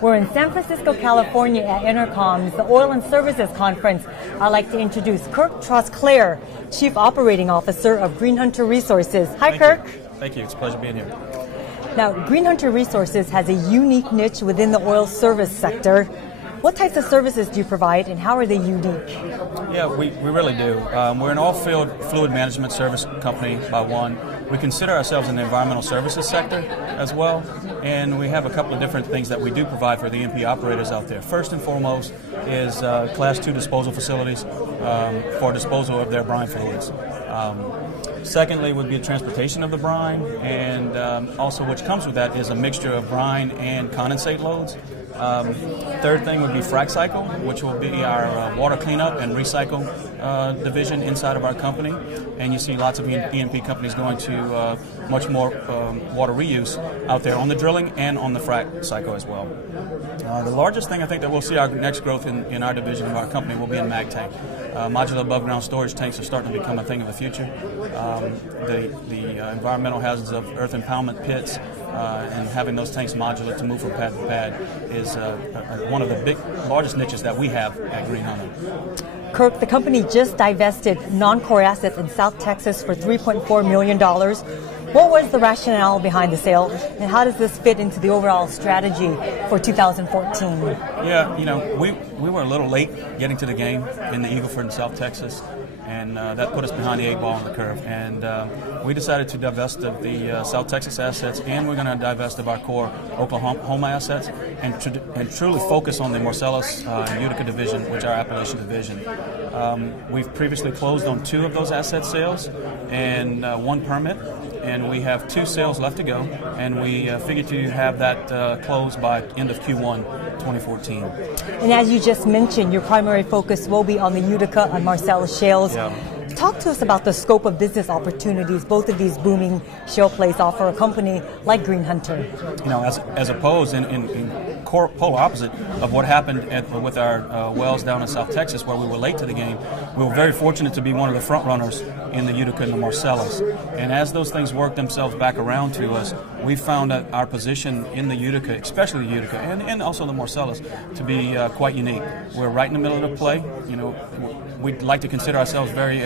We're in San Francisco, California at EnerCom's the Oil and Services Conference. I'd like to introduce Kirk Trosclair, Chief Operating Officer of GreenHunter Resources. Hi, Kirk. Thank you. It's a pleasure being here. Now, GreenHunter Resources has a unique niche within the oil service sector. What types of services do you provide, and how are they unique? Yeah, we really do. We're an all-field fluid management service company by one. We consider ourselves in the environmental services sector as well, and we have a couple of different things that we do provide for the E&P operators out there. First and foremost is Class 2 disposal facilities for disposal of their brine fluids. Secondly would be transportation of the brine, and also which comes with that is a mixture of brine and condensate loads. Third thing would be frac cycle, which will be our water cleanup and recycle division inside of our company. And you see lots of E&P companies going to much more water reuse out there on the drilling and on the frac cycle as well. The largest thing I think that we'll see our next growth in our division of our company will be in mag tank. Modular above ground storage tanks are starting to become a thing of the future. The environmental hazards of earth impoundment pits and having those tanks modular to move from pad to pad is one of the largest niches that we have at GreenHunter. Kirk, the company just divested non-core assets in South Texas for $3.4 million. What was the rationale behind the sale, and how does this fit into the overall strategy for 2014? Yeah, you know, we were a little late getting to the game in the Eagle Ford in South Texas, and that put us behind the 8 ball on the curve. And we decided to divest of the South Texas assets, and we're going to divest of our core Oklahoma assets, and truly focus on the Marcellus and Utica division, which are our Appalachian division. We've previously closed on 2 of those asset sales and 1 permit, and we have 2 sales left to go, and we figure to have that closed by end of Q1 2014. And as you just mentioned, your primary focus will be on the Utica and Marcellus shales. Yeah. Talk to us about the scope of business opportunities both of these booming shale plays offer a company like GreenHunter. You know, as opposed in polar opposite of what happened with our wells down in South Texas, where we were late to the game, we were very fortunate to be one of the front runners in the Utica and the Marcellus. And as those things worked themselves back around to us, we found that our position in the Utica, especially the Utica and also the Marcellus, to be quite unique. We're right in the middle of the play. You know, we'd like to consider ourselves very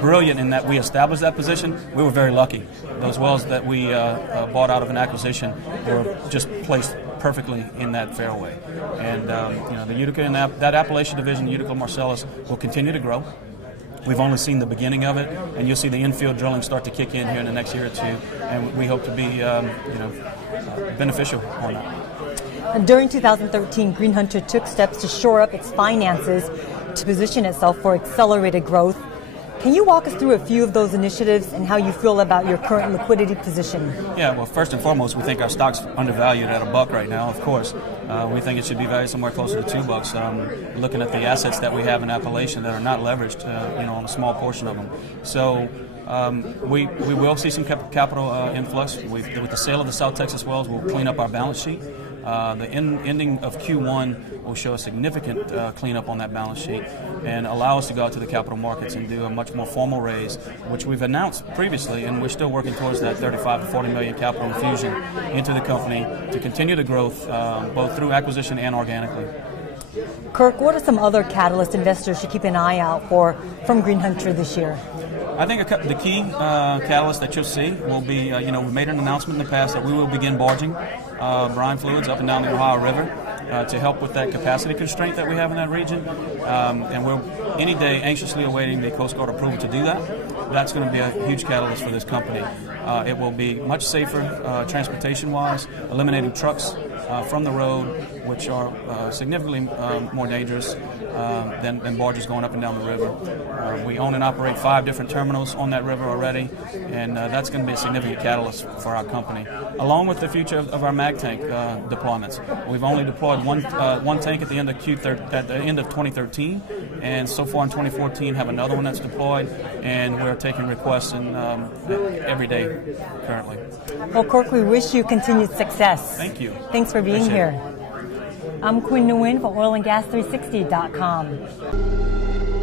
brilliant in that we established that position. We were very lucky. Those wells that we bought out of an acquisition were just placed perfectly in that fairway. And you know, the Utica and that Appalachian division, Utica Marcellus, will continue to grow. We've only seen the beginning of it, and you'll see the infield drilling start to kick in here in the next year or 2, and we hope to be beneficial on that. During 2013, GreenHunter took steps to shore up its finances to position itself for accelerated growth. Can you walk us through a few of those initiatives and how you feel about your current liquidity position? Yeah, well, first and foremost, we think our stock's undervalued at $1 right now, of course. We think it should be valued somewhere closer to $2. Looking at the assets that we have in Appalachia that are not leveraged, on a small portion of them. So we will see some capital influx. With the sale of the South Texas wells, we'll clean up our balance sheet. The ending of Q1 will show a significant cleanup on that balance sheet and allow us to go out to the capital markets and do a much more formal raise, which we've announced previously, and we're still working towards that 35 to 40 million capital infusion into the company to continue the growth both through acquisition and organically. Kirk, what are some other catalyst investors should keep an eye out for from GreenHunter this year? I think the key catalyst that you'll see will be, we made an announcement in the past that we will begin barging brine fluids up and down the Ohio River to help with that capacity constraint that we have in that region. And we're any day anxiously awaiting the Coast Guard approval to do that. That's going to be a huge catalyst for this company. It will be much safer transportation-wise, eliminating trucks from the road, which are significantly more dangerous than barges going up and down the river. We own and operate 5 different terminals on that river already, and that's going to be a significant catalyst for our company, along with the future of our mag tank deployments. We've only deployed one tank at the end of end of 2013, and so far in 2014 have another one that's deployed, and we're taking requests every day currently. Well, Kirk, we wish you continued success. Thank you. Thanks for being here. I'm Quinn Nguyen for OilAndGas360.com.